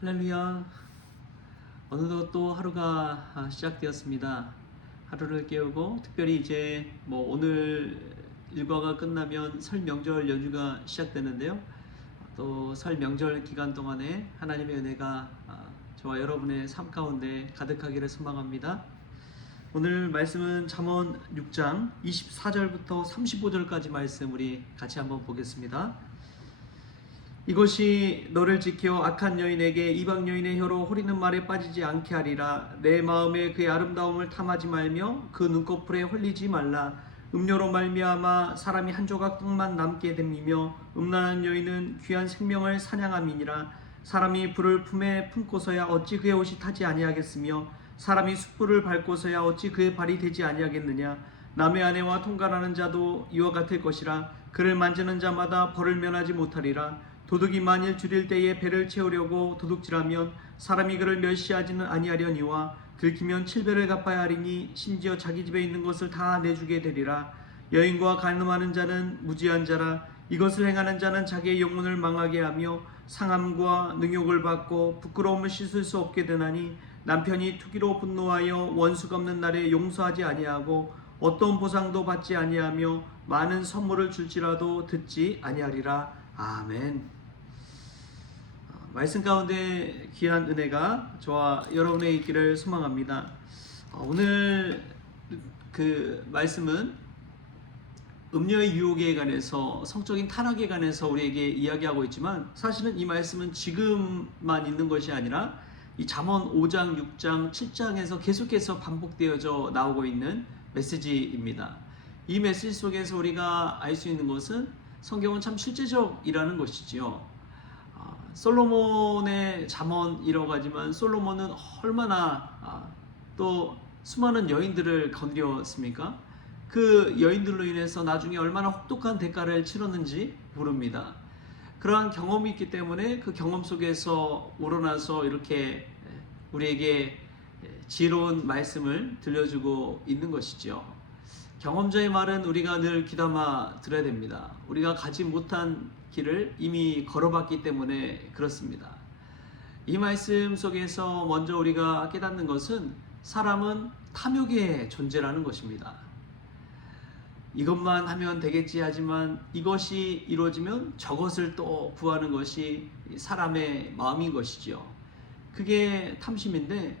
할렐루야. 어느덧 또 하루가 시작되었습니다. 하루를 깨우고 특별히 이제 오늘 일과가 끝나면 설 명절 연휴가 시작되는데요. 또 설 명절 기간 동안에 하나님의 은혜가 저와 여러분의 삶 가운데 가득하기를 소망합니다. 오늘 말씀은 잠언 6장 24절부터 35절까지 말씀 우리 같이 한번 보겠습니다. 이것이 너를 지켜 악한 여인에게 이방 여인의 혀로 호리는 말에 빠지지 않게 하리라. 내 마음에 그의 아름다움을 탐하지 말며 그 눈꺼풀에 홀리지 말라. 음료로 말미암아 사람이 한 조각 떡만 남게 됨이며 음란한 여인은 귀한 생명을 사냥함이니라. 사람이 불을 품에 품고서야 어찌 그의 옷이 타지 아니하겠으며 사람이 숯불을 밟고서야 어찌 그의 발이 되지 아니하겠느냐. 남의 아내와 통관하는 자도 이와 같을 것이라. 그를 만지는 자마다 벌을 면하지 못하리라. 도둑이 만일 줄일 때에 배를 채우려고 도둑질하면 사람이 그를 멸시하지는 아니하려니와 들키면 7배를 갚아야 하리니 심지어 자기 집에 있는 것을 다 내주게 되리라. 여인과 간음하는 자는 무지한 자라. 이것을 행하는 자는 자기의 영혼을 망하게 하며 상함과 능욕을 받고 부끄러움을 씻을 수 없게 되나니 남편이 투기로 분노하여 원수가 없는 날에 용서하지 아니하고 어떤 보상도 받지 아니하며 많은 선물을 줄지라도 듣지 아니하리라. 아멘. 말씀 가운데 귀한 은혜가 저와 여러분의 있기를 소망합니다. 오늘 그 말씀은 음녀의 유혹에 관해서, 성적인 타락에 관해서 우리에게 이야기하고 있지만, 사실은 이 말씀은 지금만 있는 것이 아니라 이 잠언 5장, 6장, 7장에서 계속해서 반복되어져 나오고 있는 메시지입니다. 이 메시지 속에서 우리가 알 수 있는 것은 성경은 참 실제적이라는 것이지요. 솔로몬의 잠언이라고 하지만 솔로몬은 얼마나 또 수많은 여인들을 건드렸습니까? 그 여인들로 인해서 나중에 얼마나 혹독한 대가를 치렀는지 모릅니다. 그러한 경험이 있기 때문에 그 경험 속에서 우러나서 이렇게 우리에게 지혜로운 말씀을 들려주고 있는 것이죠. 경험자의 말은 우리가 늘 귀담아 들어야 됩니다. 우리가 가지 못한 길을 이미 걸어봤기 때문에 그렇습니다. 이 말씀 속에서 먼저 우리가 깨닫는 것은 사람은 탐욕의 존재라는 것입니다. 이것만 하면 되겠지 하지만 이것이 이루어지면 저것을 또 구하는 것이 사람의 마음인 것이죠. 그게 탐심인데,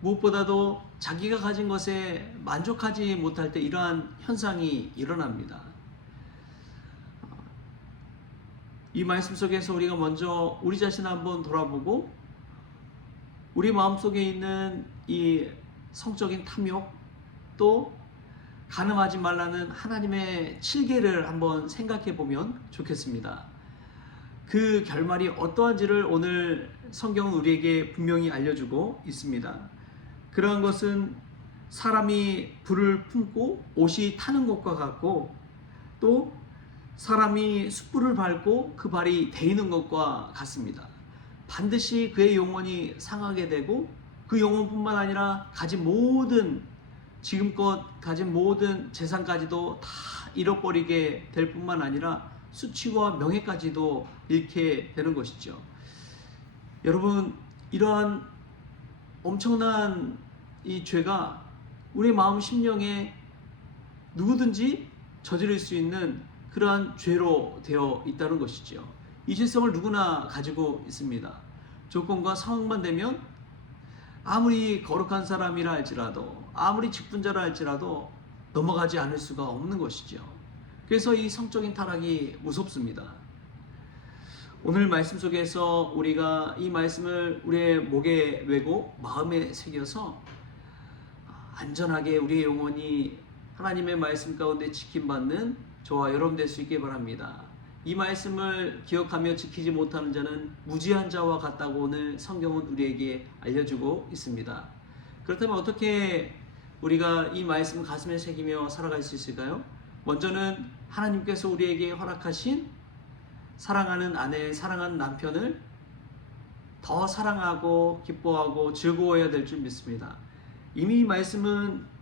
무엇보다도 자기가 가진 것에 만족하지 못할 때 이러한 현상이 일어납니다. 이 말씀 속에서 우리가 먼저 우리 자신을 한번 돌아보고 우리 마음속에 있는 이 성적인 탐욕, 또 간음하지 말라는 하나님의 칠계를 한번 생각해 보면 좋겠습니다. 그 결말이 어떠한지를 오늘 성경은 우리에게 분명히 알려주고 있습니다. 그러한 것은 사람이 불을 품고 옷이 타는 것과 같고, 또 사람이 숯불을 밟고 그 발이 데이는 것과 같습니다. 반드시 그의 영혼이 상하게 되고, 그 영혼뿐만 아니라 지금껏 가진 모든 재산까지도 다 잃어버리게 될 뿐만 아니라 수치와 명예까지도 잃게 되는 것이죠. 여러분, 이러한 엄청난 이 죄가 우리 마음 심령에 누구든지 저지를 수 있는 그러한 죄로 되어 있다는 것이죠. 이 죄성을 누구나 가지고 있습니다. 조건과 상황만 되면 아무리 거룩한 사람이라 할지라도, 아무리 직분자라 할지라도 넘어가지 않을 수가 없는 것이죠. 그래서 이 성적인 타락이 무섭습니다. 오늘 말씀 속에서 우리가 이 말씀을 우리의 목에 메고 마음에 새겨서 안전하게 우리의 영혼이 하나님의 말씀 가운데 지킴받는 저와 여러분 될 수 있게 바랍니다. 이 말씀을 기억하며 지키지 못하는 자는 무지한 자와 같다고 오늘 성경은 우리에게 알려주고 있습니다. 그렇다면 어떻게 우리가 이 말씀을 가슴에 새기며 살아갈 수 있을까요? 먼저는 하나님께서 우리에게 허락하신 사랑하는 아내, 사랑하는 남편을 더 사랑하고 기뻐하고 즐거워해야 될 줄 믿습니다. 이미 말씀은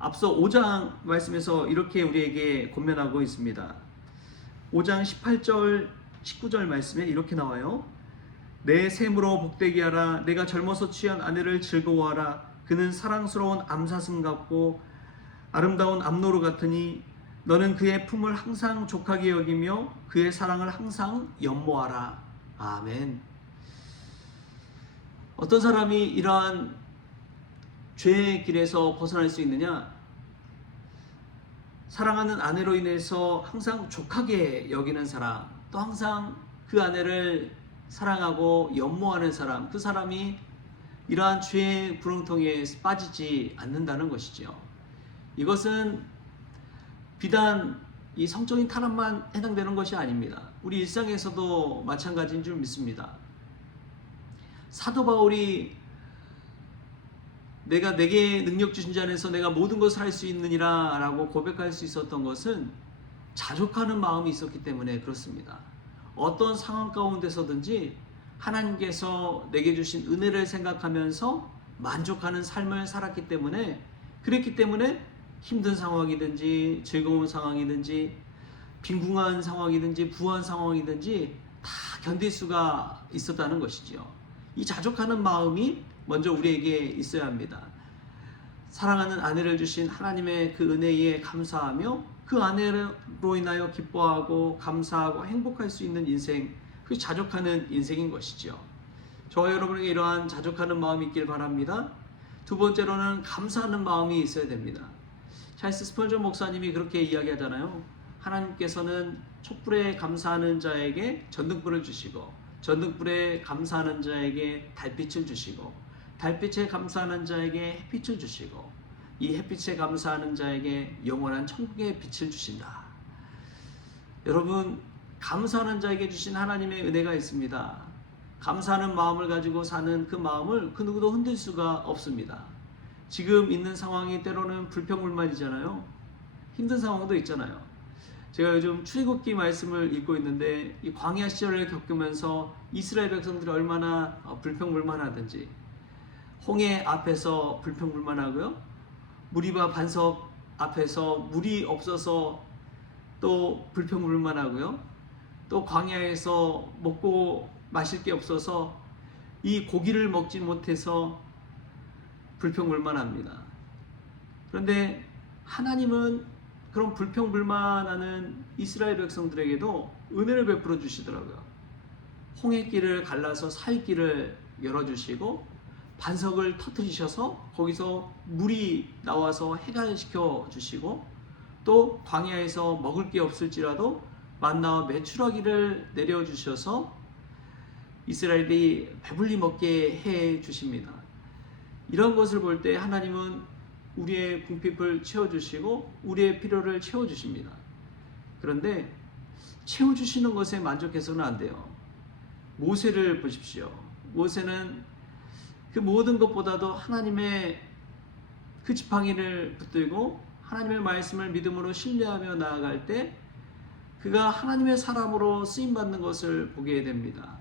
앞서 5장 말씀에서 이렇게 우리에게 권면하고 있습니다. 5장 18절 19절 말씀에 이렇게 나와요. 내 샘으로 복되게 하라. 내가 젊어서 취한 아내를 즐거워하라. 그는 사랑스러운 암사슴 같고 아름다운 암노루 같으니 너는 그의 품을 항상 족하게 여기며 그의 사랑을 항상 연모하라. 아멘. 어떤 사람이 이러한 죄의 길에서 벗어날 수 있느냐? 사랑하는 아내로 인해서 항상 족하게 여기는 사람, 또 항상 그 아내를 사랑하고 연모하는 사람, 그 사람이 이러한 죄의 구렁텅이에 빠지지 않는다는 것이죠. 이것은 비단 이 성적인 탄압만 해당되는 것이 아닙니다. 우리 일상에서도 마찬가지인 줄 믿습니다. 사도 바울이 내가 내게 능력 주신 자 안에서 내가 모든 것을 할 수 있느니라 라고 고백할 수 있었던 것은 자족하는 마음이 있었기 때문에 그렇습니다. 어떤 상황 가운데서든지 하나님께서 내게 주신 은혜를 생각하면서 만족하는 삶을 살았기 때문에, 그랬기 때문에 힘든 상황이든지 즐거운 상황이든지 빈궁한 상황이든지 부한 상황이든지 다 견딜 수가 있었다는 것이죠. 이 자족하는 마음이 먼저 우리에게 있어야 합니다. 사랑하는 아내를 주신 하나님의 그 은혜에 감사하며 그 아내로 인하여 기뻐하고 감사하고 행복할 수 있는 인생, 그 자족하는 인생인 것이죠. 저와 여러분에게 이러한 자족하는 마음이 있길 바랍니다. 두 번째로는 감사하는 마음이 있어야 됩니다. 찰스 스펄전 목사님이 그렇게 이야기하잖아요. 하나님께서는 촛불에 감사하는 자에게 전등불을 주시고, 전등불에 감사하는 자에게 달빛을 주시고, 달빛에 감사하는 자에게 햇빛을 주시고, 이 햇빛에 감사하는 자에게 영원한 천국의 빛을 주신다. 여러분, 감사하는 자에게 주신 하나님의 은혜가 있습니다. 감사하는 마음을 가지고 사는 그 마음을 그 누구도 흔들 수가 없습니다. 지금 있는 상황이 때로는 불평불만이잖아요. 힘든 상황도 있잖아요. 제가 요즘 출애굽기 말씀을 읽고 있는데, 이 광야 시절을 겪으면서 이스라엘 백성들이 얼마나 불평불만하든지, 홍해 앞에서 불평불만하고요, 무리바 반석 앞에서 물이 없어서 또 불평불만하고요, 또 광야에서 먹고 마실 게 없어서 이 고기를 먹지 못해서 불평불만합니다. 그런데 하나님은 그런 불평불만하는 이스라엘 백성들에게도 은혜를 베풀어 주시더라고요. 홍해길을 갈라서 사이길을 열어주시고, 반석을 터뜨리셔서 거기서 물이 나와서 해갈시켜 주시고, 또 광야에서 먹을 게 없을지라도 만나와 메추라기를 내려주셔서 이스라엘이 배불리 먹게 해 주십니다. 이런 것을 볼 때 하나님은 우리의 궁핍을 채워주시고 우리의 필요를 채워주십니다. 그런데 채워주시는 것에 만족해서는 안 돼요. 모세를 보십시오. 모세는 그 모든 것보다도 하나님의 그 지팡이를 붙들고 하나님의 말씀을 믿음으로 신뢰하며 나아갈 때 그가 하나님의 사람으로 쓰임받는 것을 보게 됩니다.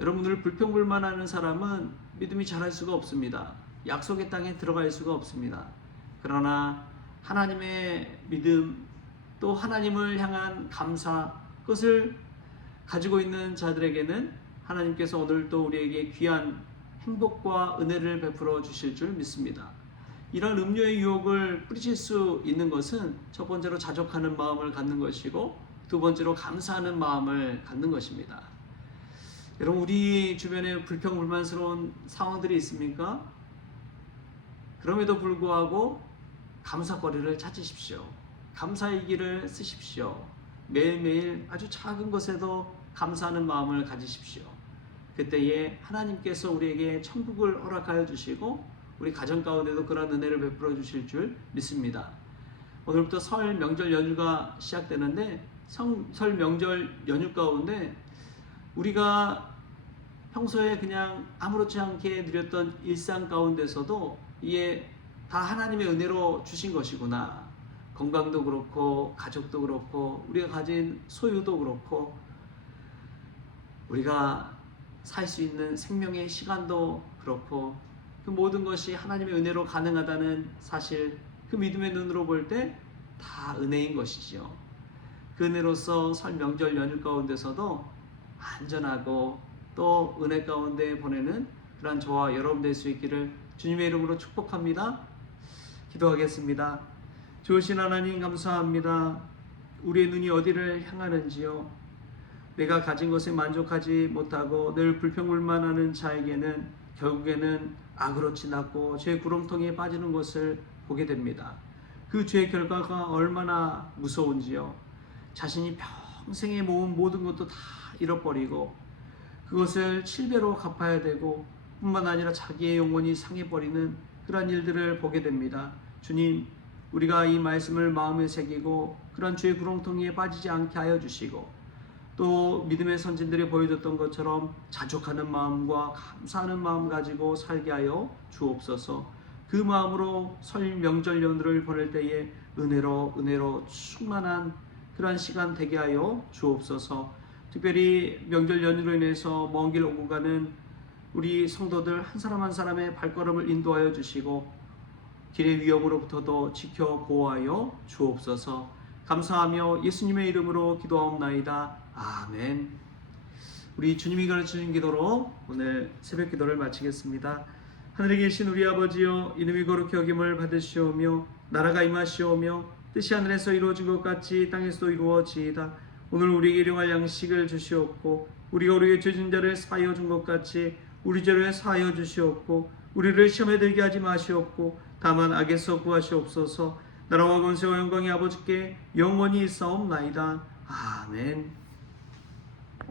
여러분들, 불평불만하는 사람은 믿음이 자랄 수가 없습니다. 약속의 땅에 들어갈 수가 없습니다. 그러나 하나님의 믿음, 또 하나님을 향한 감사, 그것을 가지고 있는 자들에게는 하나님께서 오늘 또 우리에게 귀한 행복과 은혜를 베풀어 주실 줄 믿습니다. 이런 음료의 유혹을 뿌리칠 수 있는 것은 첫 번째로 자족하는 마음을 갖는 것이고, 두 번째로 감사하는 마음을 갖는 것입니다. 여러분, 우리 주변에 불평불만스러운 상황들이 있습니까? 그럼에도 불구하고 감사거리를 찾으십시오. 감사의 길을 쓰십시오. 매일매일 아주 작은 것에도 감사하는 마음을 가지십시오. 그때에 하나님께서 우리에게 천국을 허락하여 주시고 우리 가정 가운데도 그런 은혜를 베풀어 주실 줄 믿습니다. 오늘부터 설 명절 연휴가 시작되는데, 설 명절 연휴 가운데 우리가 평소에 그냥 아무렇지 않게 누렸던 일상 가운데서도 이게 다 하나님의 은혜로 주신 것이구나. 건강도 그렇고 가족도 그렇고 우리가 가진 소유도 그렇고 우리가 살 수 있는 생명의 시간도 그렇고, 그 모든 것이 하나님의 은혜로 가능하다는 사실, 그 믿음의 눈으로 볼 때 다 은혜인 것이죠. 그 은혜로서 설 명절 연휴 가운데서도 안전하고 또 은혜 가운데 보내는 그런 저와 여러분 될 수 있기를 주님의 이름으로 축복합니다. 기도하겠습니다. 좋으신 하나님 감사합니다. 우리의 눈이 어디를 향하는지요. 내가 가진 것에 만족하지 못하고 늘 불평불만하는 자에게는 결국에는 악으로 지났고 죄의 구렁텅이에 빠지는 것을 보게 됩니다. 그 죄의 결과가 얼마나 무서운지요. 자신이 평생에 모은 모든 것도 다 잃어버리고 그것을 7배로 갚아야 되고 뿐만 아니라 자기의 영혼이 상해버리는 그러한 일들을 보게 됩니다. 주님, 우리가 이 말씀을 마음에 새기고 그런 죄의 구렁텅이에 빠지지 않게 하여 주시고 또 믿음의 선진들이 보여줬던 것처럼 자족하는 마음과 감사하는 마음 가지고 살게 하여 주옵소서. 그 마음으로 설 명절 연휴를 보낼 때에 은혜로 충만한 그러한 시간 되게 하여 주옵소서. 특별히 명절 연휴로 인해서 먼 길 오고 가는 우리 성도들 한 사람 한 사람의 발걸음을 인도하여 주시고 길의 위험으로부터도 지켜 보호하여 주옵소서. 감사하며 예수님의 이름으로 기도하옵나이다. 아멘. 우리 주님이 가르치는 기도로 오늘 새벽 기도를 마치겠습니다. 하늘에 계신 우리 아버지여, 이름이 거룩히 여김을 받으시오며 나라가 임하시오며 뜻이 하늘에서 이루어진 것 같이 땅에서도 이루어지이다. 오늘 우리에게 일용할 양식을 주시옵고 우리가 우리에게 죄진 자를 사하여 준 것 같이 우리 죄를 사하여 주시옵고 우리를 시험에 들게 하지 마시옵고 다만 악에서 구하시옵소서. 나라와 권세와 영광이 아버지께 영원히 있사옵나이다. 아멘.